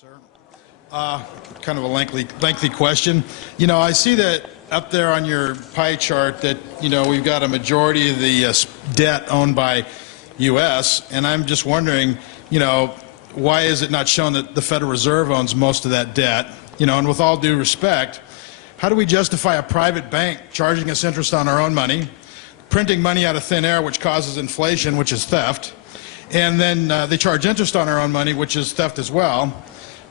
Sir, kind of a lengthy question. You know, I see that up there on your pie chart that, you know, we've got a majority of the debt owned by U.S., and I'm just wondering, you know, why is it not shown that the Federal Reserve owns most of that debt? You know, and with all due respect, how do we justify a private bank charging us interest on our own money, printing money out of thin air, which causes inflation, which is theft, and then they charge interest on our own money, which is theft as well?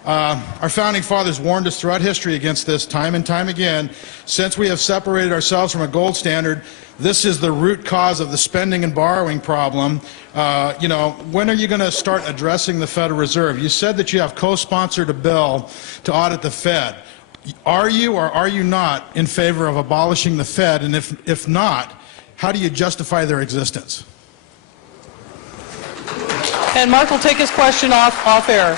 Our founding fathers warned us throughout history against this time and time again. Since we have separated ourselves from a gold standard, this is the root cause of the spending and borrowing problem. You know, when are you going to start addressing the Federal Reserve? You said that you have co-sponsored a bill to audit the Fed. Are you or are you not in favor of abolishing the Fed? And if not, how do you justify their existence? And Mark will take his question off air.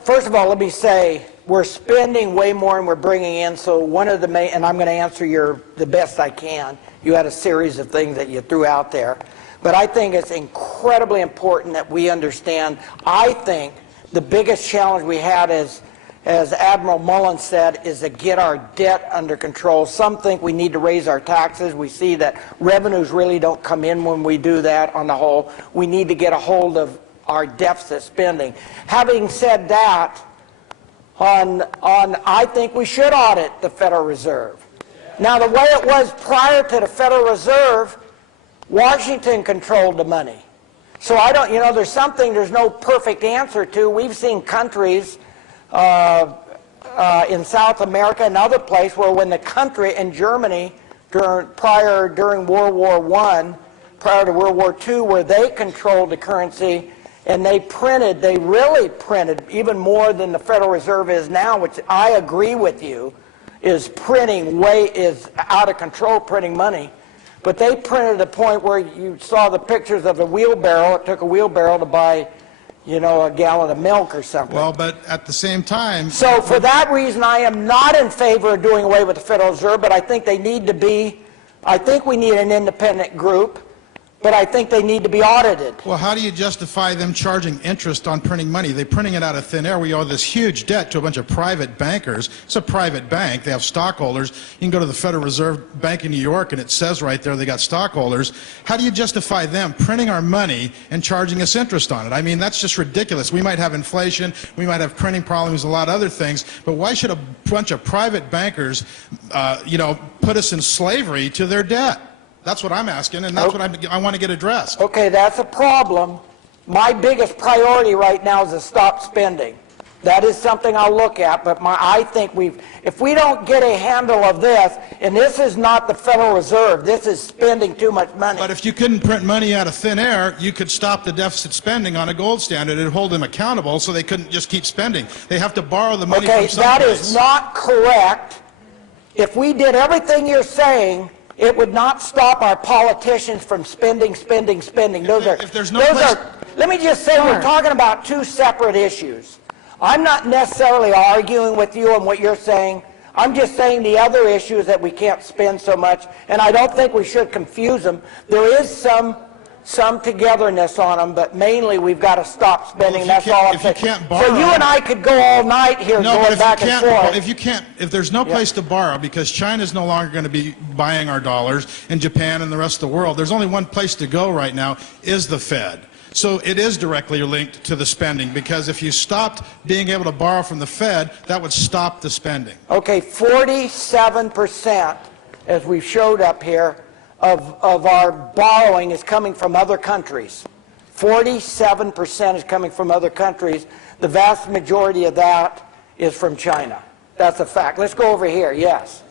First of all, let me say we're spending way more than we're bringing in. So one of the main, and I'm going to answer the best I can. You had a series of things that you threw out there, but I think it's incredibly important that we understand. I think the biggest challenge we had is, as Admiral Mullen said, is to get our debt under control. Some think we need to raise our taxes. We see that revenues really don't come in when we do that on the whole. We need to get a hold of our deficit spending. Having said that, I think we should audit the Federal Reserve. Now, the way it was prior to the Federal Reserve, Washington controlled the money. So I don't, you know, there's no perfect answer to. We've seen countries in South America and other places where when the country in Germany during World War I, prior to World War II, where they controlled the currency, and they really printed even more than the Federal Reserve is now, which I agree with you, is out of control printing money. But they printed to the point where you saw the pictures of the wheelbarrow. It took a wheelbarrow to buy, you know, a gallon of milk or something. Well, but at the same time... So for that reason, I am not in favor of doing away with the Federal Reserve, but I think they need to be, I think we need an independent group, but I think they need to be audited. Well, how do you justify them charging interest on printing money? They're printing it out of thin air. We owe this huge debt to a bunch of private bankers. It's a private bank. They have stockholders. You can go to the Federal Reserve Bank in New York, and it says right there they got stockholders. How do you justify them printing our money and charging us interest on it? I mean, that's just ridiculous. We might have inflation. We might have printing problems, a lot of other things. But why should a bunch of private bankers, you know, put us in slavery to their debt? That's what I'm asking, and that's what I want to get addressed. Okay, that's a problem. My biggest priority right now is to stop spending. That is something I'll look at, but I think if we don't get a handle of this, and this is not the Federal Reserve, this is spending too much money. But if you couldn't print money out of thin air, you could stop the deficit spending on a gold standard and hold them accountable so they couldn't just keep spending. They have to borrow the money from someplace. Okay, that is not correct. If we did everything you're saying, it would not stop our politicians from spending. If there's no place... Let me just say, we're talking about two separate issues. I'm not necessarily arguing with you on what you're saying. I'm just saying the other issue is that we can't spend so much, and I don't think we should confuse them. There is some togetherness on them, but mainly we've got to stop spending. Well, that's all I'm saying. So you and I could go all night here going back and forth. If there's no place to borrow, because China's no longer going to be buying our dollars, and Japan and the rest of the world, there's only one place to go right now, is the Fed. So it is directly linked to the spending, because if you stopped being able to borrow from the Fed, that would stop the spending. Okay, 47%, as we showed up here, of our borrowing is coming from other countries. 47% is coming from other countries. The vast majority of that is from China. That's a fact. Let's go over here. Yes.